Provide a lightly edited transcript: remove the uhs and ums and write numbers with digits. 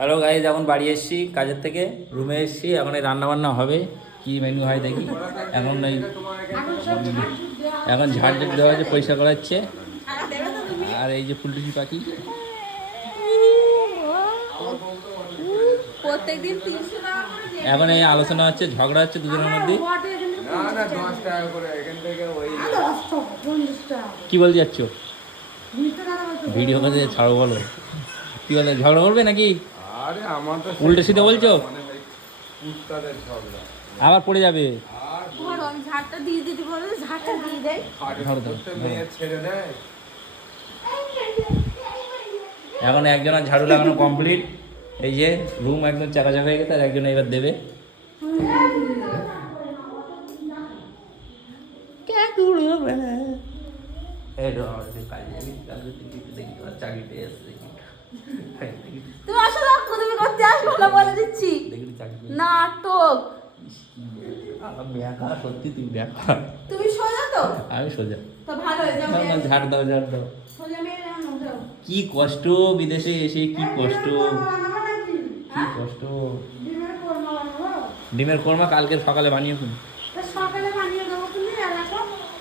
Hello guys, এখন বাড়ি এসেছি কাজের থেকে, রুমে এসেছি। এখন এই রান্নাবান্না হবে, কি মেনু হয় দেখি। এখন এই এখন ঝাড় দেওয়া হচ্ছে, পরিষ্কার করা হচ্ছে। আর এই যে ফুলটুসি পাখি, প্রত্যেকদিন 300 টাকা করে এখন এই আলোচনা হচ্ছে, ঝগড়া হচ্ছে দুজনের মধ্যে। না 10 টাকা করে এখান থেকে ওই কি বলতে যাচ্ছ? ভিডিও করে ছাড়ো, বলো কি বলে, ঝগড়া করবে নাকি? আরে আমার তো উল্টো সিধে বলছো, মানে ভাই কুত্তাদের ঝগড়া আবার পড়ে যাবে। আর ধরো আমি ঝাড়টা দিয়ে দিতে বলে ঝাড়টা দিয়ে দেয়। আগে ধরো, ধরো, করতে মেয়ে ছেড়ে দেয়। এখন একজনের ঝাড়ু লাগানো কমপ্লিট। এই যে রুম একদম চাকা হয়ে গেছে, আর একজন এবার দেবে। তুমি আসলে তুমি করতে আসবে না বলে দিচ্ছি। নাটক। সত্যি তুমি দেখা, তুমি সোজা তো? আমি সোজা। তো ভালো হয়ে যাবে। ঝাড় দাও, ঝাড় দাও। সোজা মেরে নাও যাও। কি কষ্ট বিদেশে এসে, কি কষ্ট, কি কষ্ট। ডিমের কোরমা কালকে সকালে বানিয়েছি।